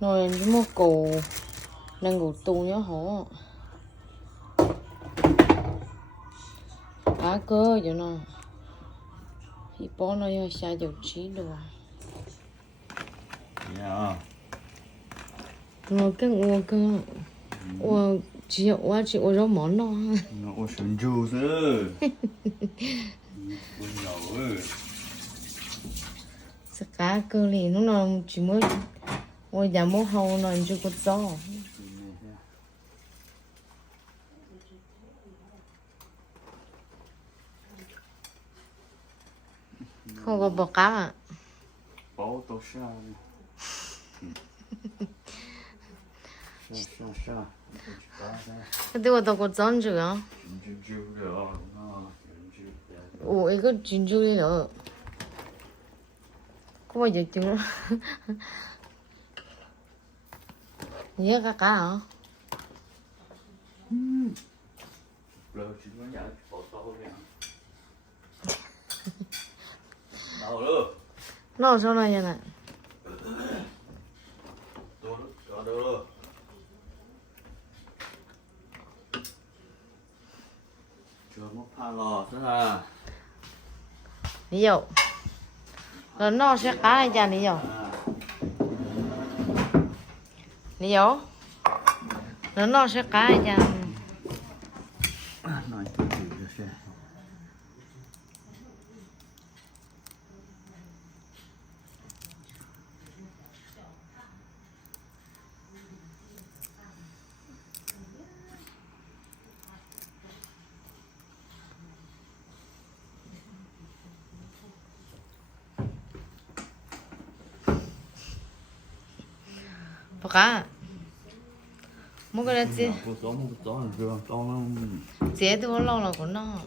rồi chúng mua củ đang ngủ tù nhớ hổ á cơ vậy nó thì bó nó như xa dầu trí đồ ngồi cái ngồi cái ngồi chỉ qua chỉ ngồi rau món nó nó sườn chu chứ sắc cá cơ thì nó chỉ mới ngồi nhà mốt hầu nó chưa có gió không có bò cá à bó to xa xa cái điều đó có gió chưa á ủa 이거 진주래요 có bao giờ chưa nhớ cá hả rồi chỉ có nhớ bó to nha đâu được nó sao này vậy này đó được chưa mất pha lò thế à lý do rồi nó sẽ cá này chả lý do lý do rồi nó sẽ cá này chả nói cái gì đó xem bò cá mua cái này gì một số là chưa con nó dễ thì lâu là của nó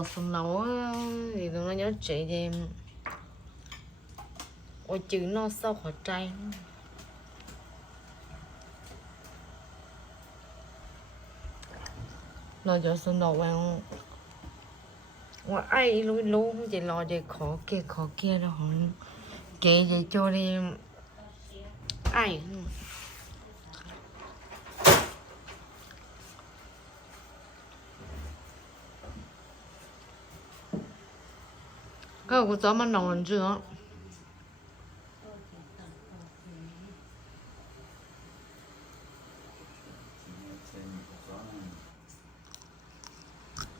nó phần nấu thì tụi nó nhớ chị thì ôi chữ nó sao khỏi chay nó cho xuân đầu vào ngoài ai luôn luôn chỉ lo để khó kia đâu không kệ vậy cho đi ai cái của cháu mà nồng lần chưa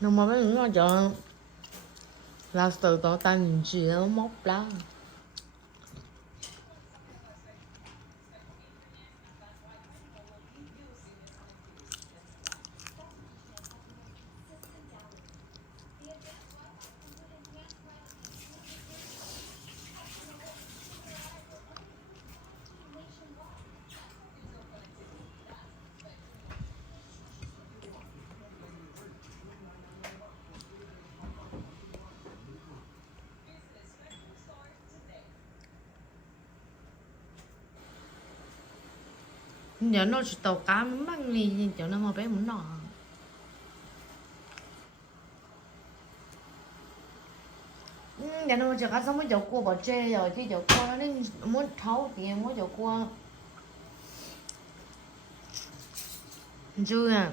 nhưng mà mấy nó cho là từ tao ta nhìn chị nó móc lá giờ nó chỉ tàu cá nó mang đi cho nó mà bé muốn nọ giờ nó chỉ cá xong mới dầu cua bỏ chê rồi chứ dầu cua nó nên muốn thấu thì muốn dầu cua chưa à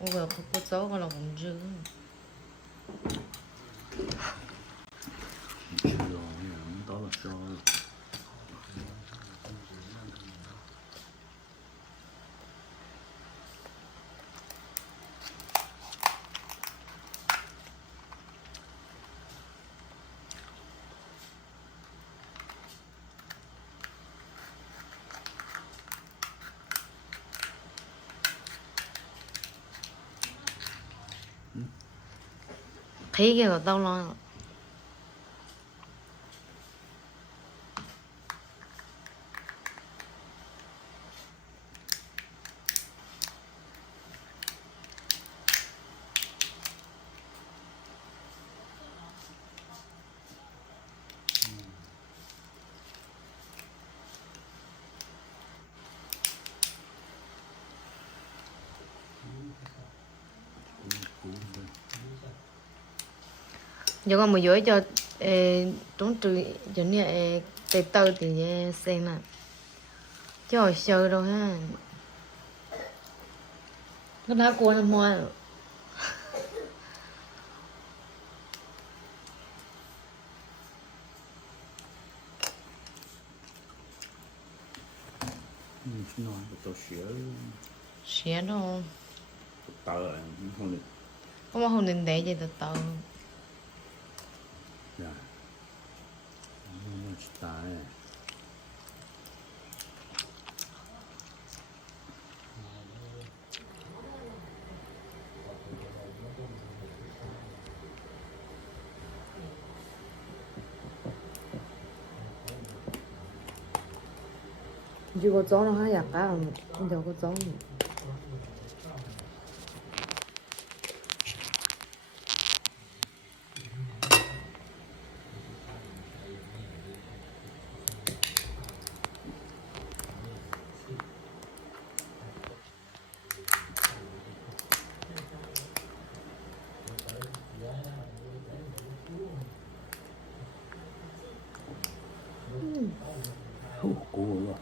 ôi giờ có cháu còn là cũng chưa đó là cho thấy cái của tao lo giờ con mới dối cho trốn trừ cho nên tê tơ thì xem nè trời sơ đâu ha cái lá cua nó mua Chúng nó tôi sửa xé đâu tờ không được. có mà không nên để vậy từ từ Dạ. Nó tài. chưa có gió đâu ha giặc cả giờ có gió nữa. Cua rồi.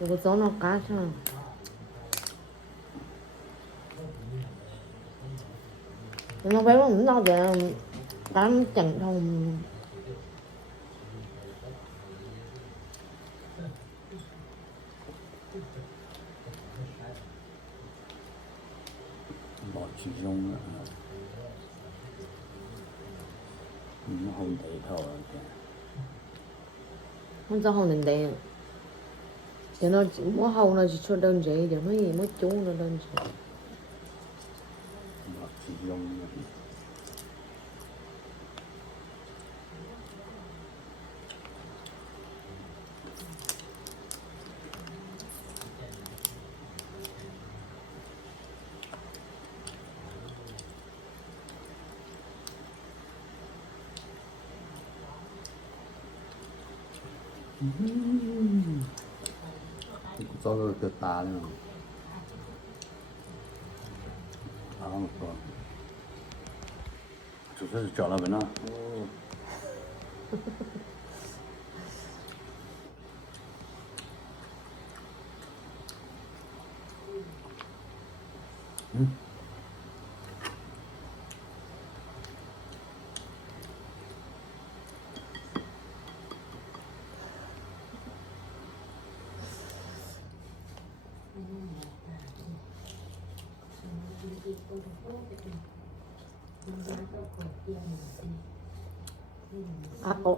giờ có gió nó cá sao nó phải không đâu vậy cá nó chẳng thông Bỏ chỉ rong nữa. Nó không thể thôi kìa. không sao không nên để giờ nó chỉ mỗi hầu nó chỉ cho đơn giản giờ mấy gì mới chú nó đơn giản Bỏ chỉ rong nữa. Cho rồi cái tá nữa. Không còn. Chủ sẽ chọn là vậy nó.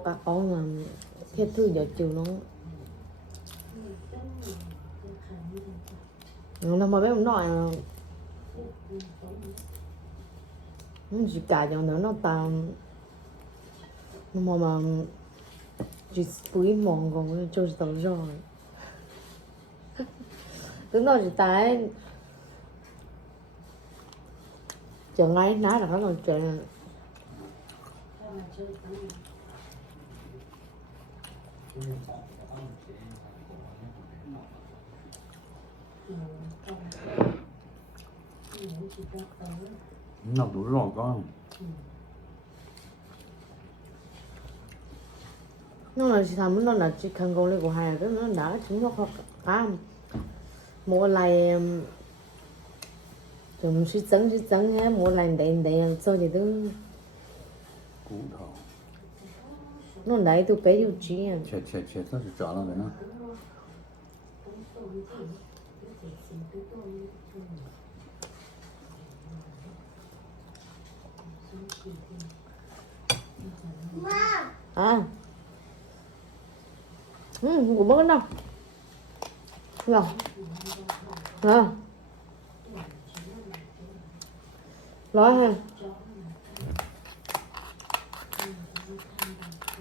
cá có mà hết thứ giờ chiều nó mà bé không nói nó chỉ cả cho nó tao nó mà chỉ bùi mòn còn cho tao rồi tức nó chỉ tại chẳng ai nói là nó còn chuyện Nó đủ rồi con. nó là chỉ thầm nó là chỉ cần công lý của hai cái nó đã chúng nó cá mỗi ngày chúng suy dẫn hết mỗi lần để cho thì tôi Cú đầu. nó lấy tôi bé yêu trí à Chết nó chỉ chọn là vậy nó. à của bữa đâu rồi rồi rồi ha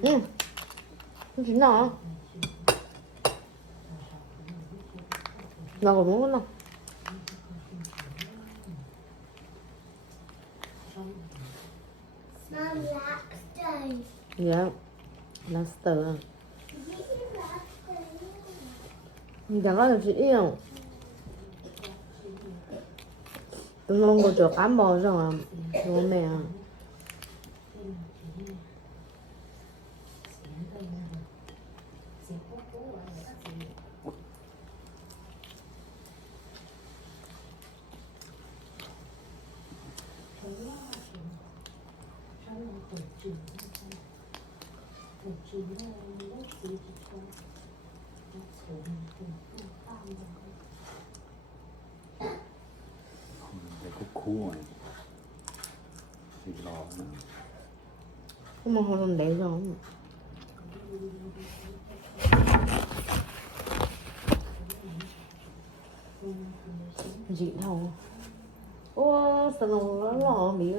không chín nào nào của muốn nào Mom, lobster. dạ lobster à Did you eat lobster? chẳng có được chị yêu tôi mong có chỗ cám bò rồi bố mẹ Để có cú này thì lò nữa. không mà không để rồi dị thầu ô sao nó lò bị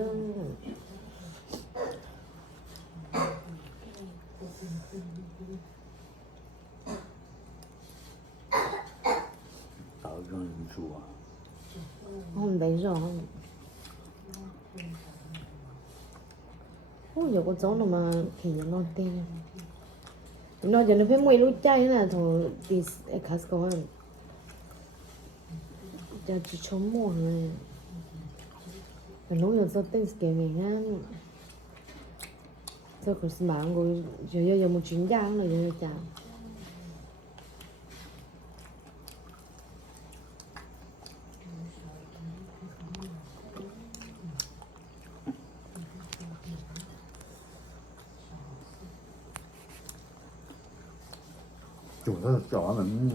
Tạo cho những chùa. không để rồi ôi giờ có chó nào mà thì nó non tên nó giờ nó phải mua lúa chay là thôi đi cắt coi giờ chỉ chống mua thôi mà lúc giờ sao tên cái mình á sao có sự mạng rồi giờ một chuyến giang rồi giờ chả Chủ nó là chó mình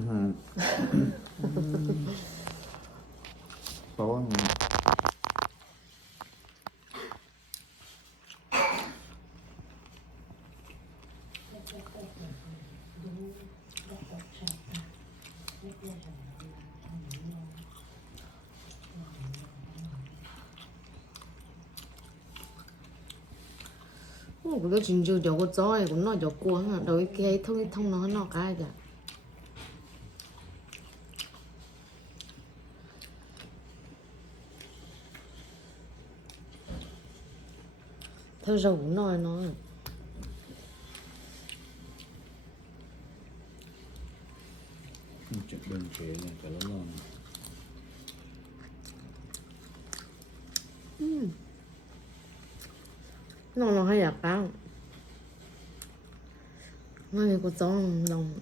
có 그거 진짜 저거 좋아해 너 저거 하나 너 이렇게 통이 너 하나 가야지 theo dấu nói nó chụp bên chế này cả lắm rồi. nó hay là bao nó có chó lòng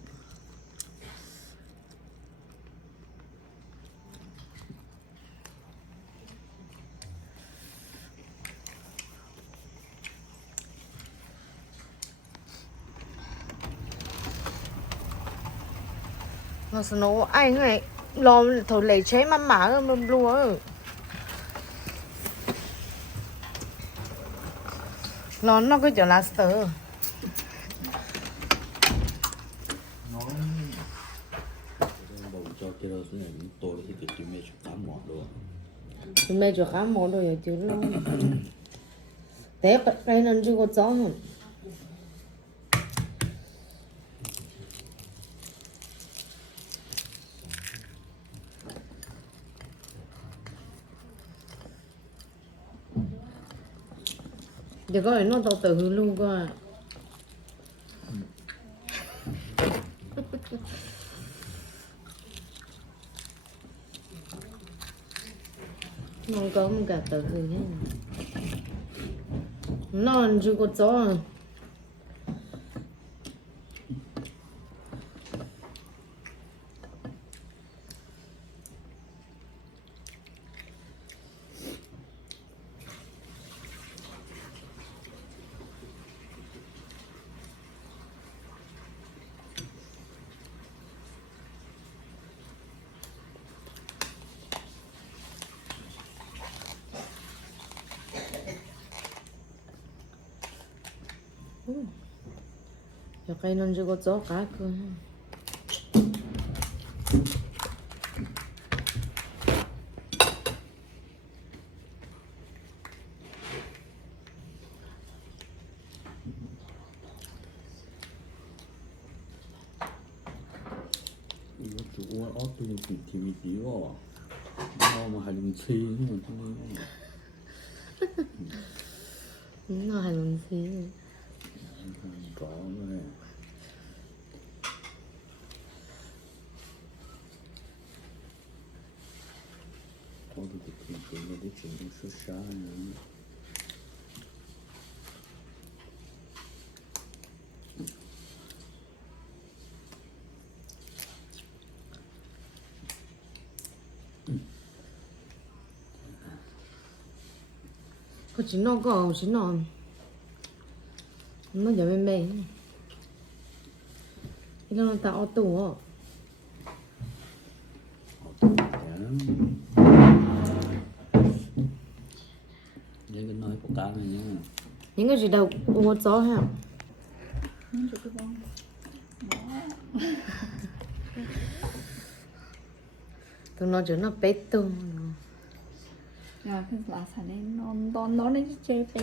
mà sao nó anh này lo thổi lấy chế mà má mà lúa nó cứ chỗ lobster Bầu cho cái đó xuống này những tôi thì cái chim mê chụp tám mỏ đồ. thì mẹ cho khám món rồi chứ luôn té cái nên chưa có chó không giờ có phải nó tao tự luôn cơ không có một cả tự hết nó chưa có chó giờ cây nó chưa có chó cá cơ อ้วนออสตัวยังติดทีวีดีวะเอามาหาลุงซีนี่มันที่นี่ nó hay luôn xí có này có được thì chuyện nó đi chuyện đi xuất xa nữa có chỉ nó có chỉ nó giờ mê mê cái nó tạo ô tô đây cái nói của cá này nhá những cái gì đâu ô gió ha tụi nó chở nó bé tung là cái lá xả nên nó nên chơi bé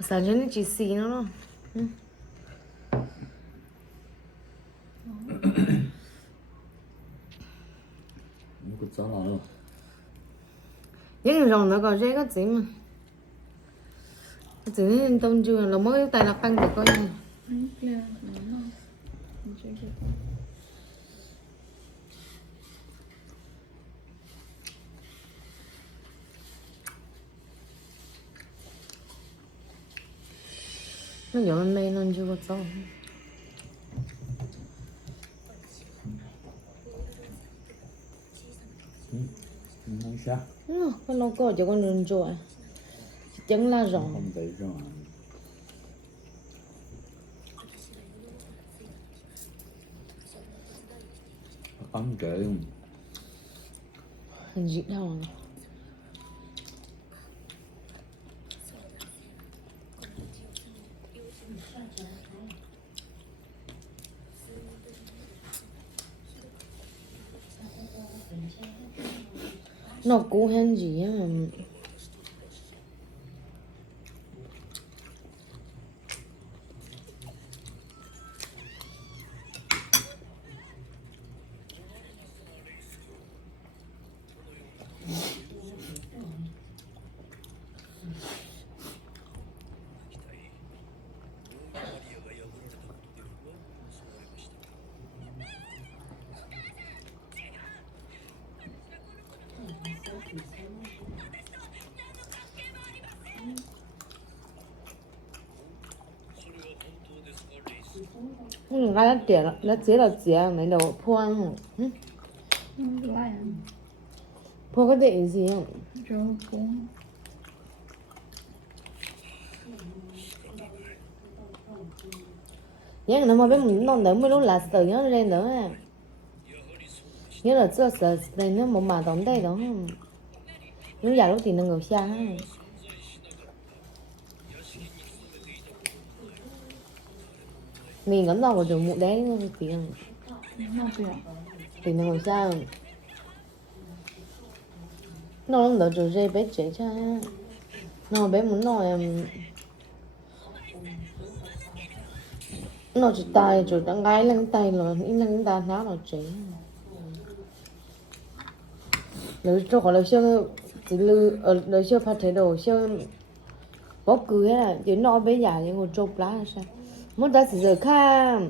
sao cho nó chỉ xì nó nó có gió nào đâu những cái rồng nó có dễ có gì mà chỉ nên tông chưa là mới tay là căng được coi nha nó giờ mê nó chưa có gió không sao con nó có cho con đường rồi chẳng là rồng không thấy rồi ấm kệ hình gì đâu nó cũ hơn gì á nó tiền nó chế là chế mấy đầu phô lại phô có để gì không rồi cũng nhớ nó mà biết mình non nữa mới lúc là từ nhớ lên nữa à nhớ là chưa sợ này nó một mà đóng đây đó nếu giả lúc thì nó ngồi xa mình vẫn đâu có được một đấy tiền nó kìa thì nó ngồi xa nó không đỡ rồi dây bé trẻ cha nó bé muốn nói nó chỉ tay rồi đang gái lên tay rồi im lên ta nó là trẻ nếu cho khỏi là siêu chỉ lư ở đời siêu phát thế đồ siêu bó cười là chỉ nói bé già nhưng ngồi chụp lá là sao muốn ta chỉ giờ kham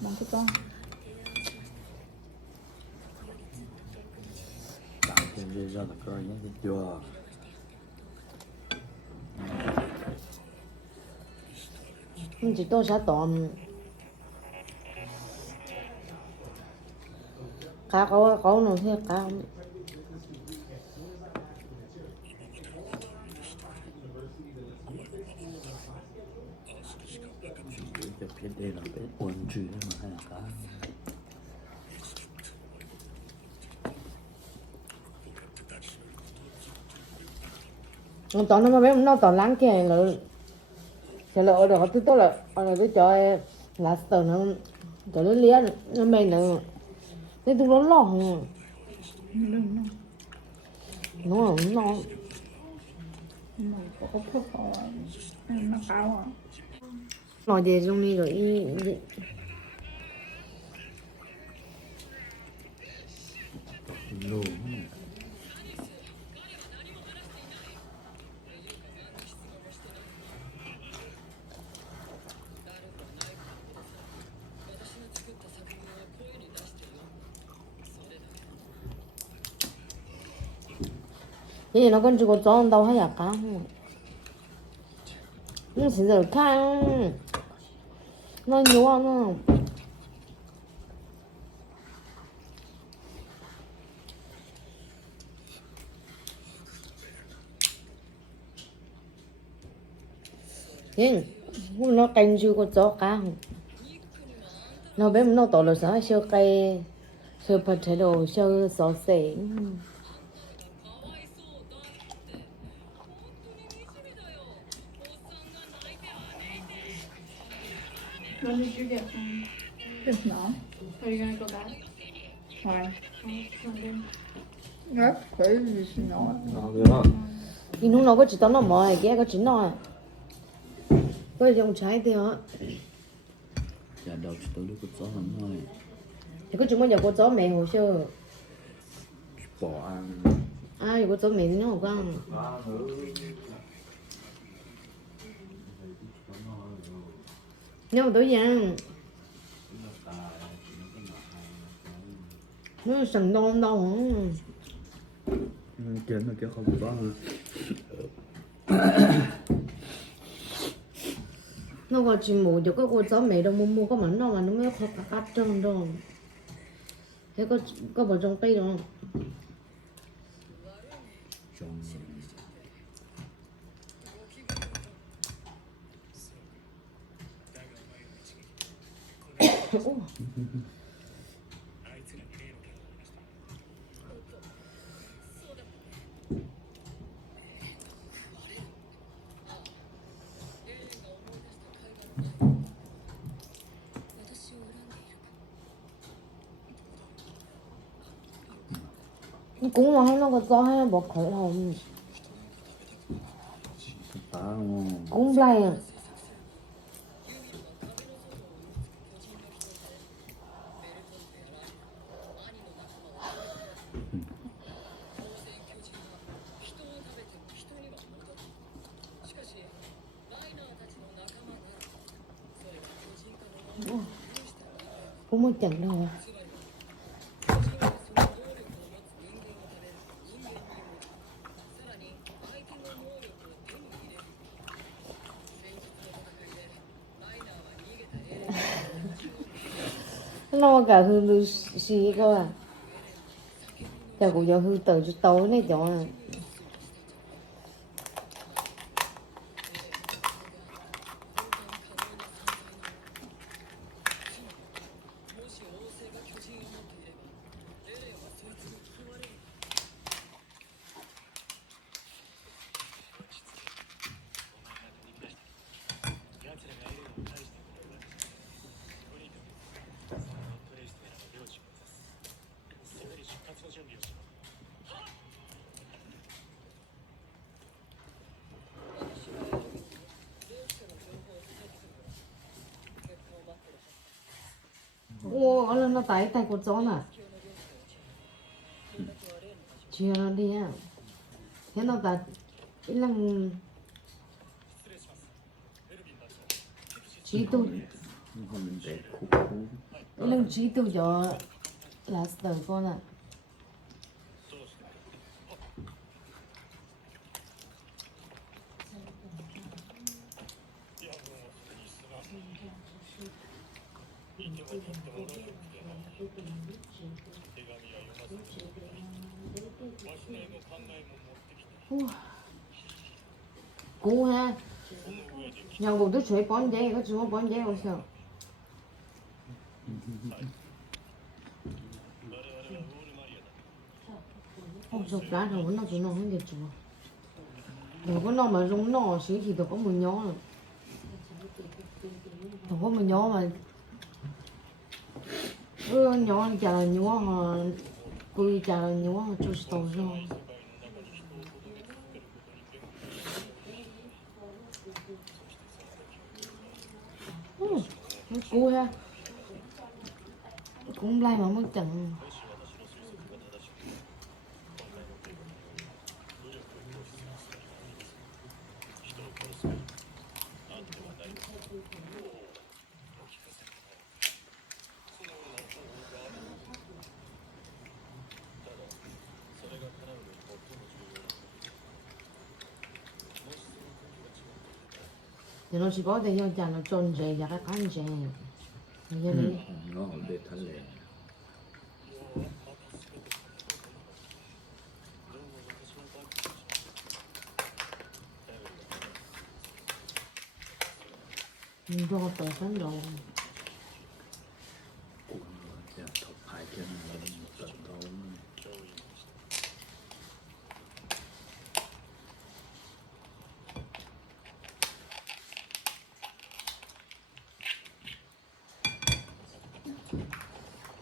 bằng cái con tạo thêm dây ra là coi nhé thấy chưa chỉ tôi sẽ tóm cá có nó thế cá cái phía đây là cái quần trừ mà hay là cá tao nó mà bé nó tao láng kia là chờ là ở đó tôi tốt là tôi cho là tao nó cho nó lia nó mày nữa thế tôi nó lòng nó nó có phốt nó cao à Lò dề trong đi rồi lô 얘 나 가지고 쩐다고 하야 까. 응, 진짜 칸. 난 좋아하는. 얘, nó canh chưa có chó cá. Nó bé nó tổ là sao sơ cây, sơ potato, sơ sausage. When did you get home? Just now. Are you gonna go back? Why? Sunday. That's crazy, Chanel. à Thì nó có chỉ tao nó mỏi ghé có chỉ nó. Có dùng trái thì hả? dạ đầu chỉ tới lúc có gió lắm thôi Thì có chúng bây giờ có chó mẹ hồ sơ. bỏ ăn À, có chó mẹ thì nó không có. Nếu tối giang nó sần đông đâu kiếm mà kiểu không có nó có chỉ mua cho có chó mẹ đâu mua có mảnh đâu mà nó mới khó cắt trơn đâu thế có vào trong tay đâu trong cũng là nó có chó hay bọc khởi hồng tá ngon cũng play à cũng mới chừng đâu nó cả hư lưu xí cơ à cả cũng giờ hư từ cho tối này cho à ô 얼른 나 나이 타고 쩌나 지연아 đi thế nào ta ý là trí tu không mình để khúc ý là trí tu cho là từ con à cú ha nhau buồn tôi chơi bón dây có chưa bón dây không sao không sụp đá rồi nó tụi nó không được chưa đừng có nó mà rung nó xíu thì tôi có một nhó rồi tôi có một nhó mà nhó chả là nhó mà cười chả là nhó mà chút tàu rồi Nó cua ha. Cũng lai mà mới chừng. Thì nó chỉ có thể cho chàng nó trôn rễ và cái con rễ. Như thế. nó ở đây thật lệ Mình cho tới sẵn rồi. cũng là thọc hai chân là một trận đấu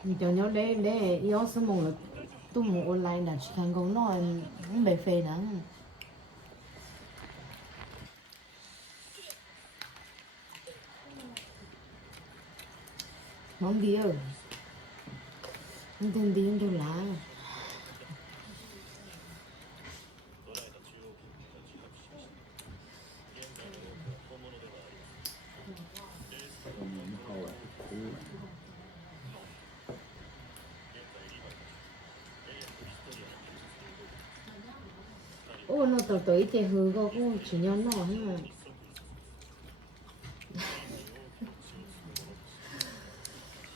Mình cho nhớ để yếu số một là tôi một online là chỉ thành công nó không bề phê nữa. Món bia không tên tiếng đâu là những câu là cú ô nó tới tới chơi hư có cũng chỉ nhớ nó hết mà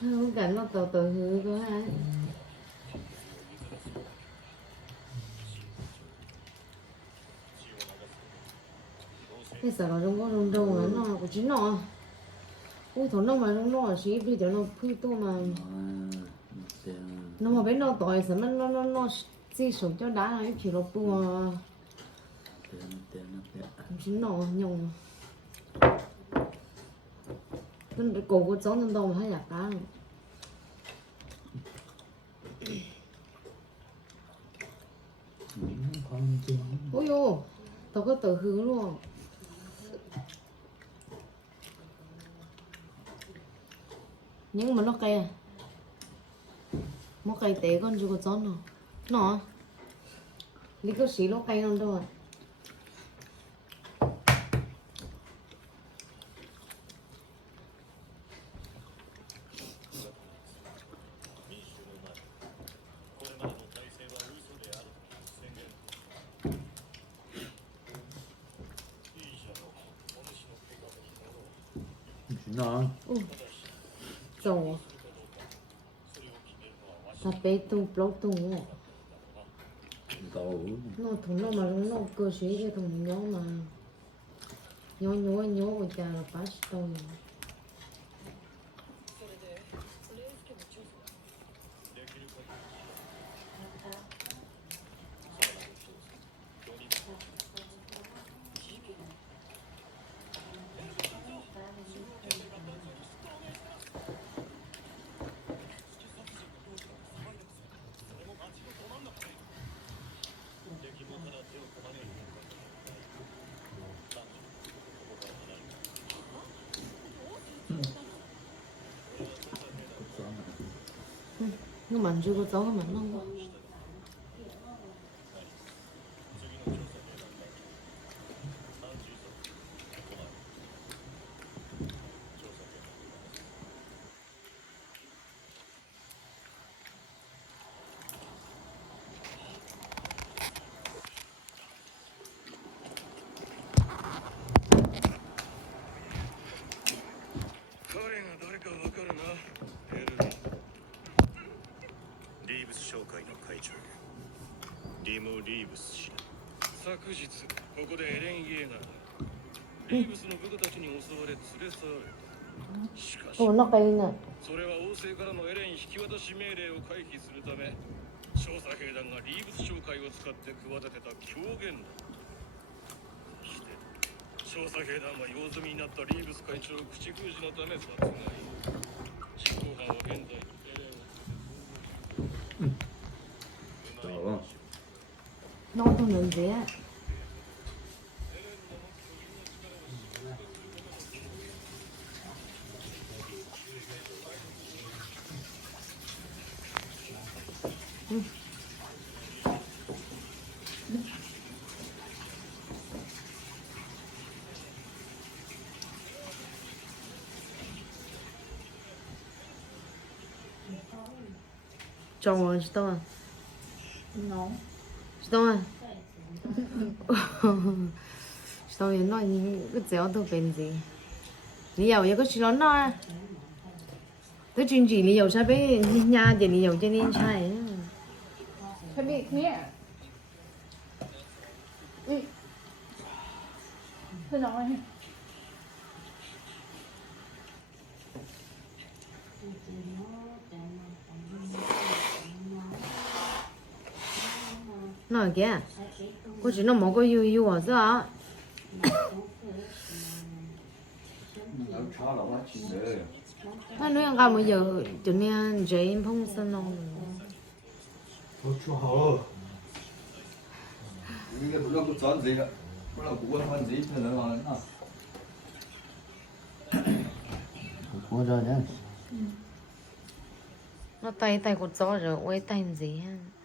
không cả nó tới hư có ha. Cái sợ nó không có rung đâu mà nó của chính nó. Ôi thằng nó mà nó chỉ bây giờ nó phi to mà nó mà biết nó tội sao nó chỉ sống cho đá này chỉ lộc tua chính nó nhung nên cổ của cháu nên đâu mà hay là cá con chưa ôi ô tao có tự hứa luôn nhưng mà nó cay à nó cay té con chú có cháu nó lý có xí nó cay không đâu à nó dầu ta bé tung plot tung cầu nó thùng nó mà nó cơ sĩ cái thùng nhỏ mà nhỏ của cha là phải tôi nhưng mà chưa có cháu mà nóリーブス商会の会長リム・リーブス氏昨日ここでエレン・イエーガーがリーブスの部下たちに襲われ連れ去られた。しかしồ nó cay nè それは王政からのエレン引き渡し命令を回避するため調査兵団がリーブス商会を使って企てた狂言だ。そして調査兵団は用済みになったリーブス会長を口封じのため殺害。実行犯は現在エレンを đó nó tôi nhận gì á cho rồi chứ tôi No. chứ tôi tôi nói những cái dẻo tôi bên gì lý do vậy có chuyện đó nói tôi chuyện gì lý do sao bé nhà thì lý do cho nên sai Tabby, come here. Eat. Put it on here. nói kìa có chuyện nó một cái yêu yêu à sao áo chó là quá chín đấy nó nói ăn cơm bây giờ cho nên Jane phong sơn nó áo chó 이게 물론 그 전제가 물론 그거 전제 입혀는 거는 그거 전에 nó tay tay cột gió rồi quay tay làm gì ha